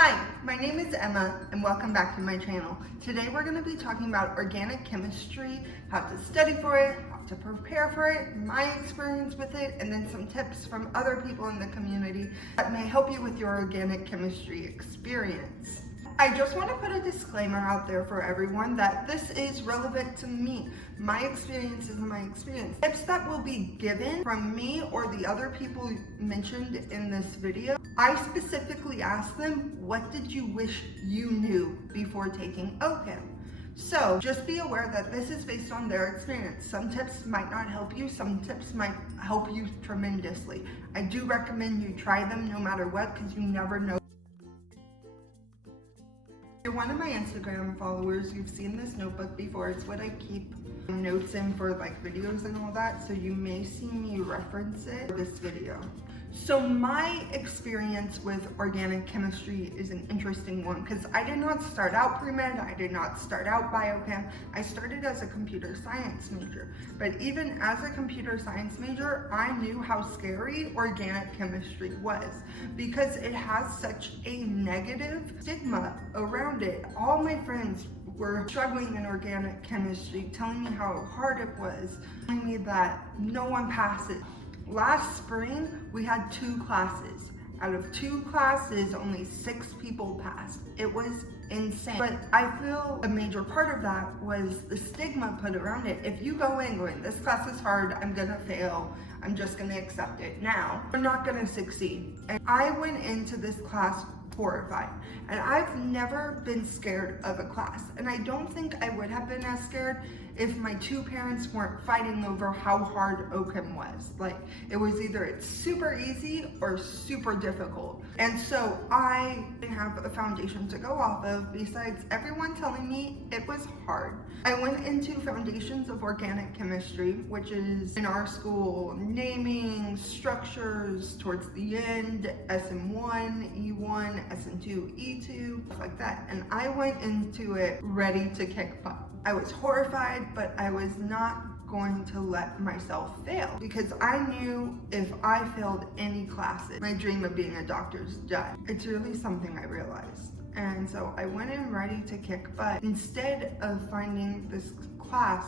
Hi, my name is Emma and welcome back to my channel. Today we're going to be talking about organic chemistry, how to study for it, how to prepare for it, my experience with it, and then some tips from other people in the community that may help you with your organic chemistry experience. I just want to put a disclaimer out there for everyone that this is relevant to me. My experience is my experience. Tips that will be given from me or the other people mentioned in this video, I specifically asked them, what did you wish you knew before taking o-chem? So just be aware that this is based on their experience. Some tips might not help you, some tips might help you tremendously. I do recommend you try them no matter what, because you never know. If you're one of my Instagram followers, you've seen this notebook before. It's what I keep notes in for like videos and all that, so you may see me reference it in this video. So my experience with organic chemistry is an interesting one because I did not start out pre-med, I did not start out biochem, I started as a computer science major. But even as a computer science major, I knew how scary organic chemistry was because it has such a negative stigma around it. All my friends were struggling in organic chemistry, telling me how hard it was, telling me that no one passes. Last spring, we had 2 classes. Out of 2 classes, only 6 people passed. It was insane. But I feel a major part of that was the stigma put around it. If you go in going, this class is hard, I'm gonna fail, I'm just gonna accept it now, you're not gonna succeed. And I went into this class horrified. And I've never been scared of a class. And I don't think I would have been as scared if my 2 parents weren't fighting over how hard o-chem was. Like, it was either it's super easy or super difficult. And so I didn't have a foundation to go off of besides everyone telling me it was hard. I went into Foundations of Organic Chemistry, which is in our school, naming, structures, towards the end, SM1, E1, SM2, E2, stuff like that. And I went into it ready to kick butt. I was horrified, but I was not going to let myself fail because I knew if I failed any classes, my dream of being a doctor's done. It's really something I realized. And so I went in ready to kick butt. Instead of finding this class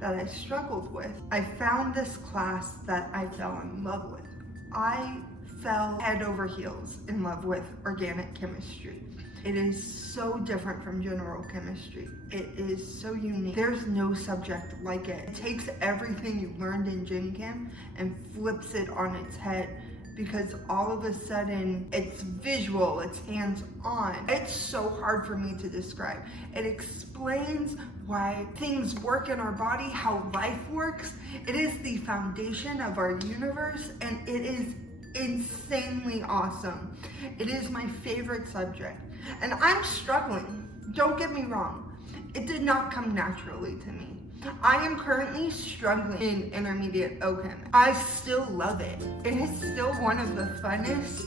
that I struggled with, I found this class that I fell in love with. I fell head over heels in love with organic chemistry. It is so different from general chemistry. It is so unique. There's no subject like it. It takes everything you learned in Gen Chem and flips it on its head because all of a sudden it's visual, it's hands-on. It's so hard for me to describe. It explains why things work in our body, how life works. It is the foundation of our universe, and it is insanely awesome. It is my favorite subject. And I'm struggling, don't get me wrong. It did not come naturally to me. I am currently struggling in intermediate o-chem. I still love it. It is still one of the funnest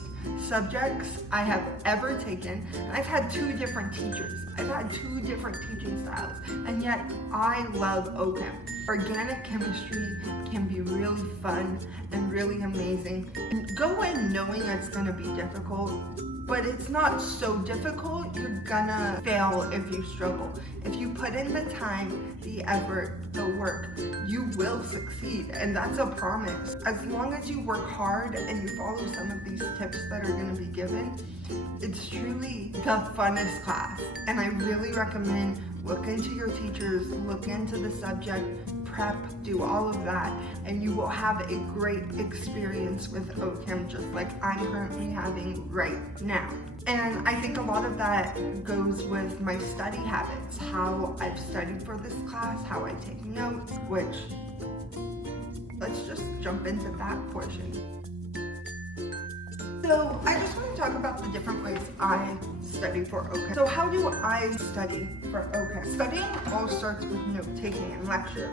subjects I have ever taken. And I've had 2 different teachers. I've had 2 different teaching styles, and yet I love o-chem. Organic chemistry can be really fun and really amazing. And go in knowing it's gonna be difficult, but it's not so difficult, you're gonna fail if you struggle. If you put in the time, the effort, the work, you will succeed, and that's a promise. As long as you work hard and you follow some of these tips that are gonna be given, it's truly the funnest class. And I really recommend look into your teachers, look into the subject, prep, do all of that, and you will have a great experience with o-chem just like I'm currently having right now. And I think a lot of that goes with my study habits, how I've studied for this class, how I take notes, which, let's just jump into that portion. So I just want to talk about the different ways I study for o-chem. So how do I study for o-chem? Studying all starts with note-taking in lecture.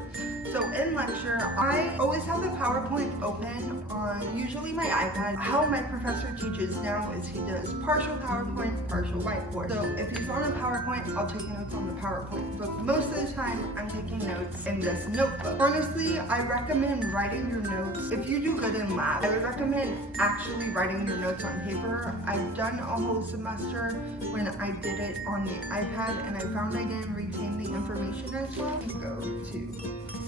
So in lecture, I always have the PowerPoint open on usually my iPad. How my professor teaches now is he does partial PowerPoint, partial whiteboard. So if he's on a PowerPoint, I'll take notes on the PowerPoint. But most of the time, I'm taking notes in this notebook. Honestly, I recommend writing your notes. If you do good in lab, I would recommend actually writing your notes on paper. I've done a whole semester when I did it on the iPad, and I found I didn't retain the information as well.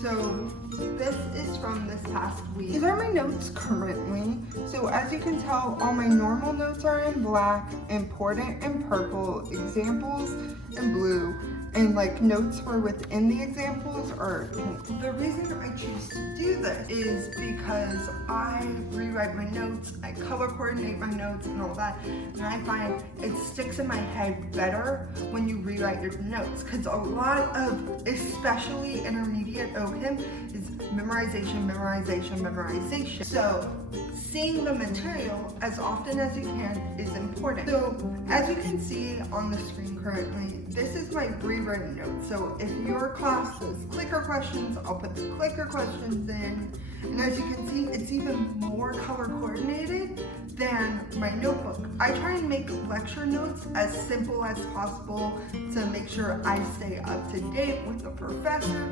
So this is from this past week. These are my notes currently. So as you can tell, all my normal notes are in black, important in purple, examples in blue, and like notes for within the examples are pink. The reason I choose to do this is because I rewrite my notes, I color coordinate my notes and all that, and I find it sticks in my head better when you rewrite your notes, because a lot of, especially intermediate o-chem, is memorization, memorization, memorization. So seeing the material as often as you can is important. So as you can see on the screen currently, this is my rewritten notes. So if your class does clicker questions, I'll put the clicker questions in. And as you can see, it's even more color coordinated than my notebook. I try and make lecture notes as simple as possible to make sure I stay up to date with the professor.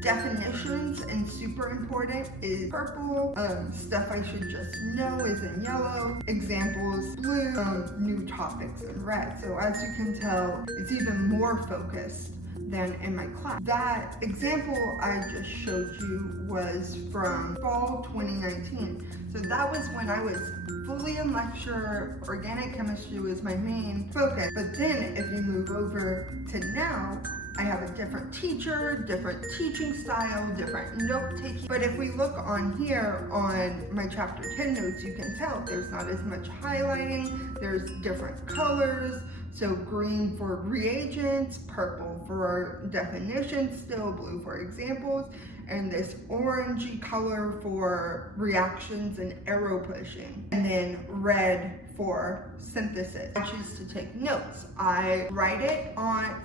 Definitions and super important is purple. Stuff I should just know is in yellow. Examples blue. New topics in red. So as you can tell, it's even more focused than in my class. That example I just showed you was from fall 2019. So that was when I was fully in lecture. Organic chemistry was my main focus. But then if you move over to now, I have a different teacher, different teaching style, different note taking. But if we look on here on my chapter 10 notes, you can tell there's not as much highlighting, there's different colors. So green for reagents, purple for definitions, still blue for examples, and this orangey color for reactions and arrow pushing, and then red for synthesis. I choose to take notes. I write it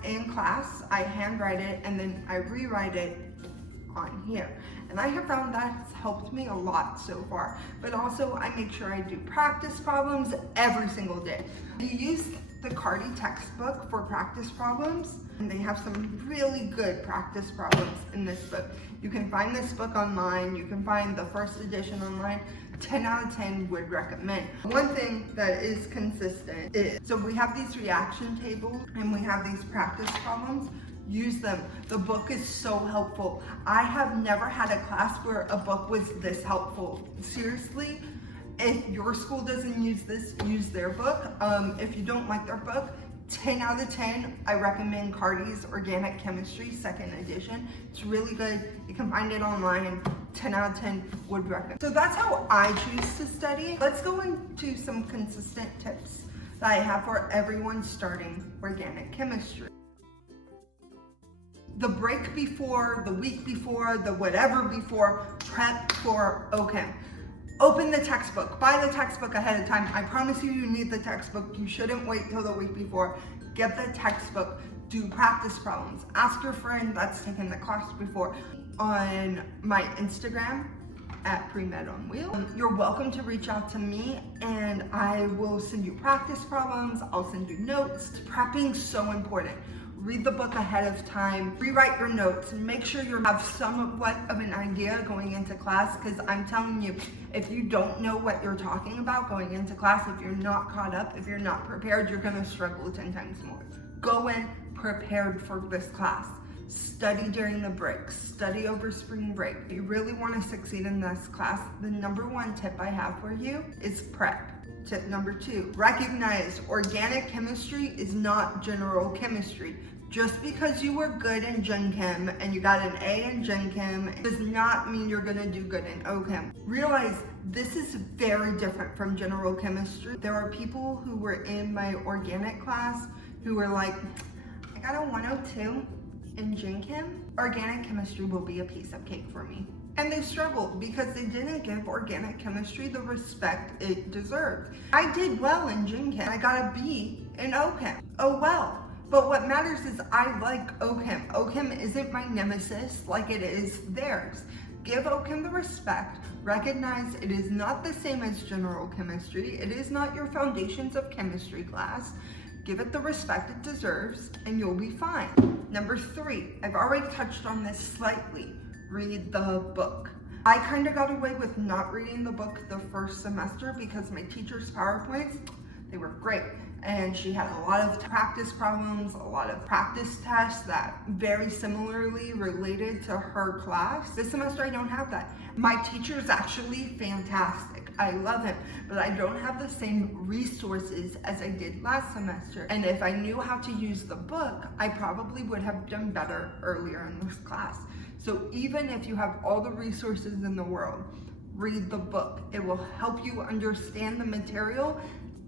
in class, I handwrite it, and then I rewrite it on here. And I have found that's helped me a lot so far. But also I make sure I do practice problems every single day. You use the Cardi textbook for practice problems, and they have some really good practice problems in this book. You can find this book online, you can find the first edition online. 10 out of 10 would recommend. One thing that is consistent is, so we have these reaction tables and we have these practice problems. Use them. The book is so helpful. I have never had a class where a book was this helpful. Seriously, if your school doesn't use this, use their book. If you don't like their book, 10 out of 10, I recommend Cardi's Organic Chemistry, 2nd edition. It's really good. You can find it online. 10 out of 10 would recommend. So that's how I choose to study. Let's go into some consistent tips that I have for everyone starting organic chemistry. The break before, the week before, the whatever before, prep for o-chem. Open the textbook, buy the textbook ahead of time. I promise you, you need the textbook. You shouldn't wait till the week before. Get the textbook, do practice problems. Ask your friend that's taken the class before. On my Instagram, at Pre-Med on Wheels. You're welcome to reach out to me and I will send you practice problems. I'll send you notes. Prepping's so important. Read the book ahead of time, rewrite your notes, make sure you have somewhat of an idea going into class, because I'm telling you, if you don't know what you're talking about going into class, if you're not caught up, if you're not prepared, you're gonna struggle 10 times more. Go in prepared for this class. Study during the break, study over spring break. If you really want to succeed in this class, the #1 tip I have for you is prep. Tip #2, recognize organic chemistry is not general chemistry. Just because you were good in Gen Chem and you got an A in Gen Chem does not mean you're gonna do good in o-chem. Realize this is very different from general chemistry. There are people who were in my organic class who were like, I got a 102 in Gen Chem. Organic chemistry will be a piece of cake for me. And they struggled because they didn't give organic chemistry the respect it deserved. I did well in Gen Chem. I got a B in o-chem. Oh well. But what matters is I like o-chem. O-chem isn't my nemesis like it is theirs. Give o-chem the respect. Recognize it is not the same as general chemistry. It is not your foundations of chemistry class. Give it the respect it deserves and you'll be fine. Number 3, I've already touched on this slightly. Read the book. I kind of got away with not reading the book the first semester because my teacher's PowerPoints, they were great. And she had a lot of practice problems, a lot of practice tests that very similarly related to her class. This semester I don't have that. My teacher is actually fantastic. I love him, but I don't have the same resources as I did last semester. And if I knew how to use the book, I probably would have done better earlier in this class. So even if you have all the resources in the world, read the book. It will help you understand the material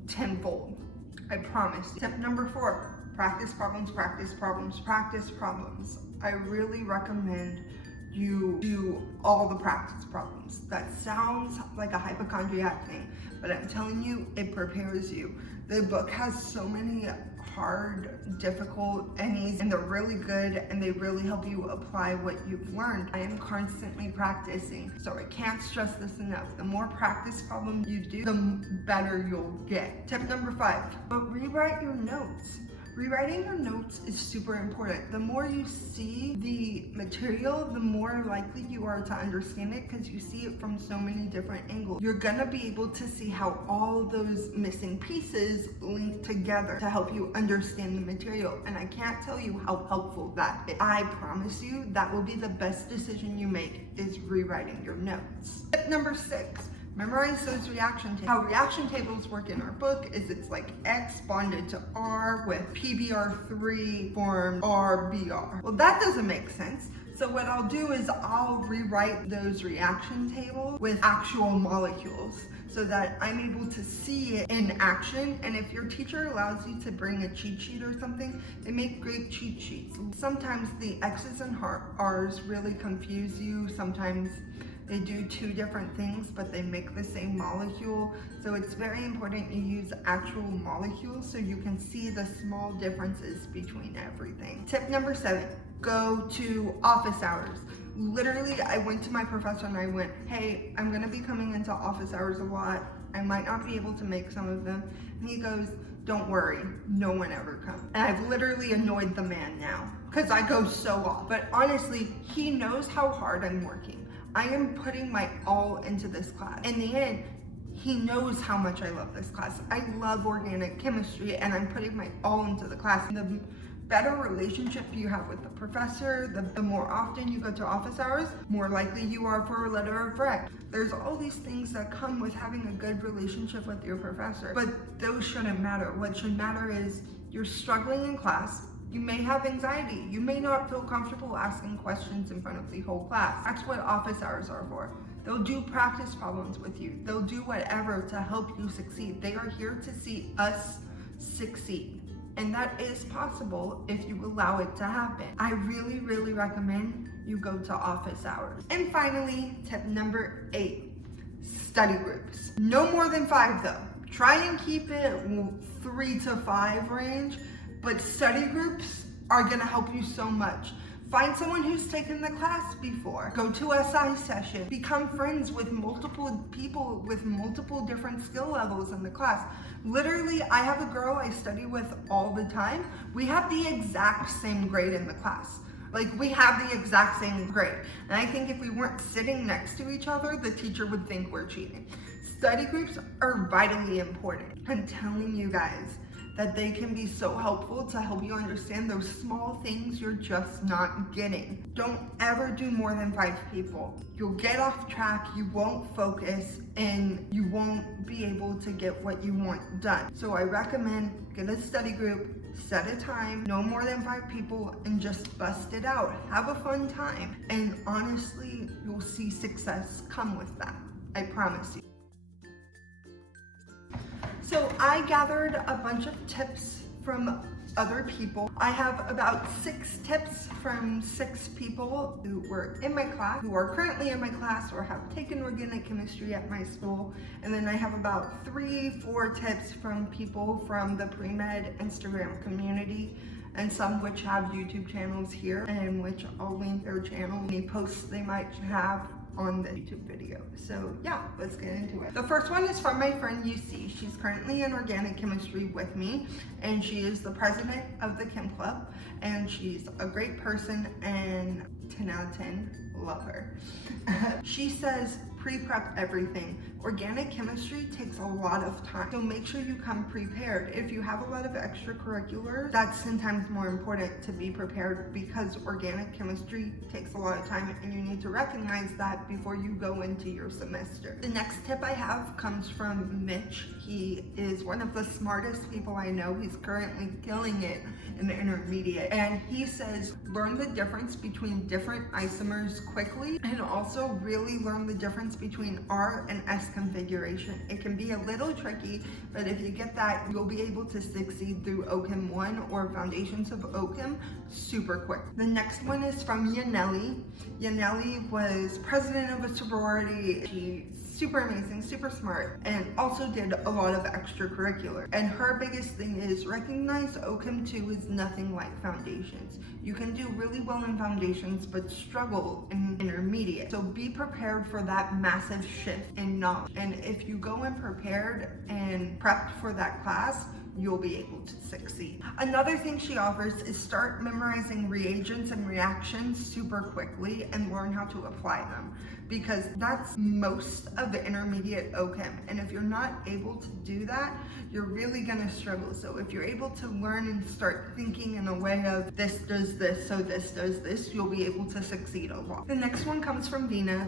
tenfold. I promise. Tip number 4, practice problems, practice problems, practice problems. I really recommend you do all the practice problems. That sounds like a hypochondriac thing, but I'm telling you, it prepares you. The book has so many hard, difficult NEs, and they're really good, and they really help you apply what you've learned. I am constantly practicing, so I can't stress this enough. The more practice problems you do, the better you'll get. Tip number 5, but rewrite your notes. Rewriting your notes is super important. The more you see the material, the more likely you are to understand it because you see it from so many different angles. You're gonna be able to see how all those missing pieces link together to help you understand the material. And I can't tell you how helpful that is. I promise you that will be the best decision you make is rewriting your notes. Tip number 6. Memorize those reaction tables. How reaction tables work in our book is it's like X bonded to R with PBr3 formed RBr. Well, that doesn't make sense. So what I'll do is I'll rewrite those reaction tables with actual molecules so that I'm able to see it in action. And if your teacher allows you to bring a cheat sheet or something, they make great cheat sheets. Sometimes the X's and R's really confuse you. Sometimes they do 2 different things, but they make the same molecule. So it's very important you use actual molecules so you can see the small differences between everything. Tip number 7, go to office hours. Literally, I went to my professor and I went, hey, I'm gonna be coming into office hours a lot. I might not be able to make some of them. And he goes, don't worry, no one ever comes. And I've literally annoyed the man now because I go so off. But honestly, he knows how hard I'm working. I am putting my all into this class. In the end, he knows how much I love this class. I love organic chemistry and I'm putting my all into the class. And the better relationship you have with the professor, the more often you go to office hours, more likely you are for a letter of rec. There's all these things that come with having a good relationship with your professor, but those shouldn't matter. What should matter is you're struggling in class. You may have anxiety. You may not feel comfortable asking questions in front of the whole class. That's what office hours are for. They'll do practice problems with you. They'll do whatever to help you succeed. They are here to see us succeed. And that is possible if you allow it to happen. I really, really recommend you go to office hours. And finally, tip number 8, study groups. No more than 5 though. Try and keep it 3 to 5 range. But study groups are gonna help you so much. Find someone who's taken the class before. Go to SI session. Become friends with multiple people with multiple different skill levels in the class. Literally, I have a girl I study with all the time. We have the exact same grade in the class. Like, we have the exact same grade. And I think if we weren't sitting next to each other, the teacher would think we're cheating. Study groups are vitally important. I'm telling you guys, that they can be so helpful to help you understand those small things you're just not getting. Don't ever do more than 5 people. You'll get off track, you won't focus, and you won't be able to get what you want done. So I recommend get a study group, set a time, no more than 5 people, and just bust it out. Have a fun time. And honestly, you'll see success come with that. I promise you. So I gathered a bunch of tips from other people. I have about 6 tips from 6 people who were in my class, who are currently in my class, or have taken organic chemistry at my school. And then I have about 3-4 tips from people from the pre-med Instagram community, and some which have YouTube channels here, and which I'll link their channel, any posts they might have on the YouTube video. So yeah, let's get into it. The first one is from my friend UC. She's currently in organic chemistry with me, and she is the president of the Chem Club, and she's a great person, and 10 out of 10, love her. She says, pre-prep everything. Organic chemistry takes a lot of time, so make sure you come prepared. If you have a lot of extracurriculars, that's 10 times more important to be prepared, because organic chemistry takes a lot of time, and you need to recognize that before you go into your semester. The next tip I have comes from Mitch. He is one of the smartest people I know. He's currently killing it in the intermediate, and he says, learn the difference between different isomers quickly, and also really learn the difference between R and S configuration. It can be a little tricky, but if you get that, you'll be able to succeed through o-chem 1 or Foundations of o-chem super quick. The next one is from Yaneli. Yaneli was president of a sorority. She's super amazing, super smart, and also did a lot of extracurricular. And her biggest thing is recognize o-chem 2 is nothing like Foundations. You can do really well in Foundations, but struggle in intermediate. So be prepared for that massive shift in knowledge. And if you go in prepared and prepped for that class, you'll be able to succeed. Another thing she offers is start memorizing reagents and reactions super quickly and learn how to apply them, because that's most of the intermediate o-chem. And if you're not able to do that, you're really gonna struggle. So if you're able to learn and start thinking in a way of this does this, so this does this, you'll be able to succeed a lot. The next one comes from Vina.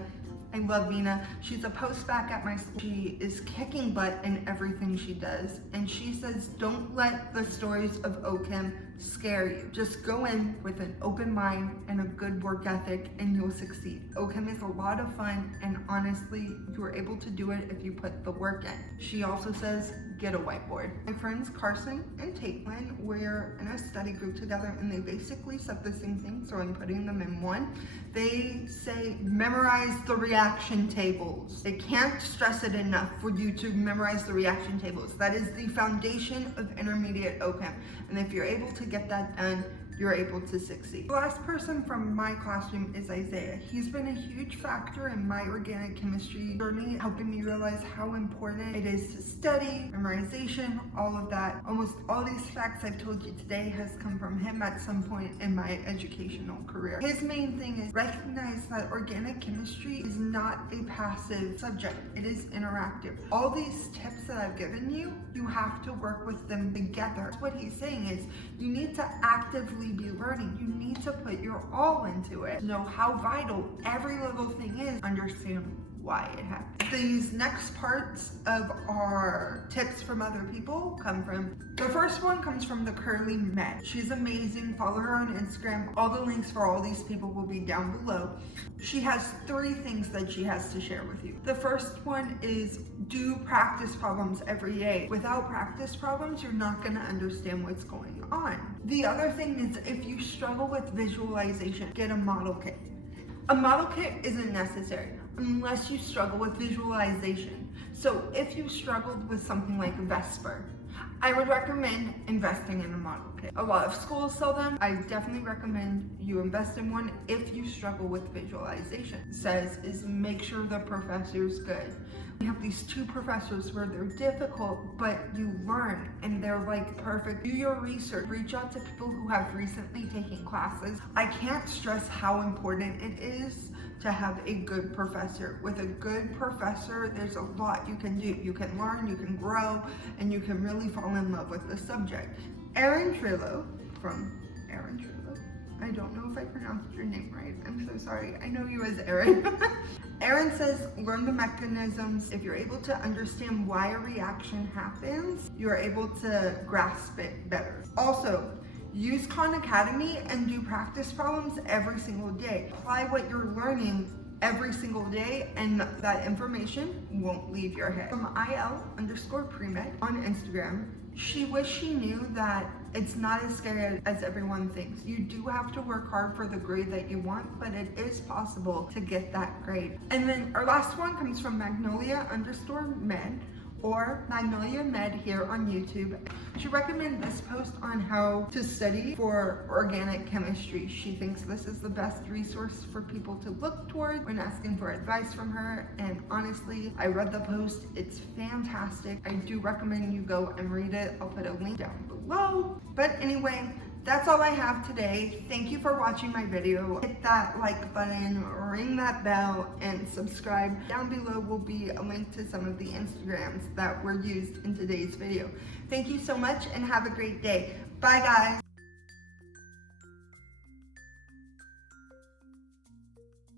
I love Vina. She's a post-bac at my school. She is kicking butt in everything she does. And she says, don't let the stories of o-chem scare you. Just go in with an open mind and a good work ethic, and you'll succeed. o-chem is a lot of fun, and honestly, you are able to do it if you put the work in. She also says, get a whiteboard. My friends Carson and Caitlin, we're in a study group together, and they basically said the same thing, so I'm putting them in one. They say memorize the reaction tables. They can't stress it enough for you to memorize the reaction tables. That is the foundation of intermediate o-chem, and if you're able to get that done, you're able to succeed. The last person from my classroom is Isaiah. He's been a huge factor in my organic chemistry journey, helping me realize how important it is to study, memorization, all of that. Almost all these facts I've told you today has come from him at some point in my educational career. His main thing is recognize that organic chemistry is not a passive subject. It is interactive. All these tips that I've given you, you have to work with them together. What he's saying is you need to actively be learning. You need to put your all into it. Know how vital every little thing is. Understand why it happens. These next parts of our tips from other people come from, the first one comes from the Curly Med. She's amazing. Follow her on Instagram. All the links for all these people will be down below. She has 3 things that she has to share with you. The first one is do practice problems every day. Without practice problems, you're not going to understand what's going on. The other thing is if you struggle with visualization, get a model kit. A model kit isn't necessary unless you struggle with visualization. So if you struggled with something like Vesper, I would recommend investing in a model kit. A lot of schools sell them. I definitely recommend you invest in one if you struggle with visualization. It says is make sure the professor's good. We have these 2 professors where they're difficult, but you learn and they're like perfect. Do your research. Reach out to people who have recently taken classes. I can't stress how important it is to have a good professor. With a good professor, there's a lot you can do. You can learn, you can grow, and you can really fall in love with the subject. Erin Trillo from Erin Trillo. I don't know if I pronounced your name right. I'm so sorry. I know you as Erin. Erin says, learn the mechanisms. If you're able to understand why a reaction happens, you're able to grasp it better. Also, use Khan Academy and do practice problems every single day. Apply what you're learning every single day, and that information won't leave your head. From IL_premed on Instagram, she wished she knew that it's not as scary as everyone thinks. You do have to work hard for the grade that you want, but it is possible to get that grade. And then our last one comes from Magnolia_med, or Magnolia Med here on YouTube. She recommended this post on how to study for organic chemistry. She thinks this is the best resource for people to look toward when asking for advice from her, and honestly, I read the post. It's fantastic. I do recommend you go and read it. I'll put a link down below. But anyway, that's all I have today. Thank you for watching my video. Hit that like button, ring that bell, and subscribe. Down below will be a link to some of the Instagrams that were used in today's video. Thank you so much and have a great day. Bye guys.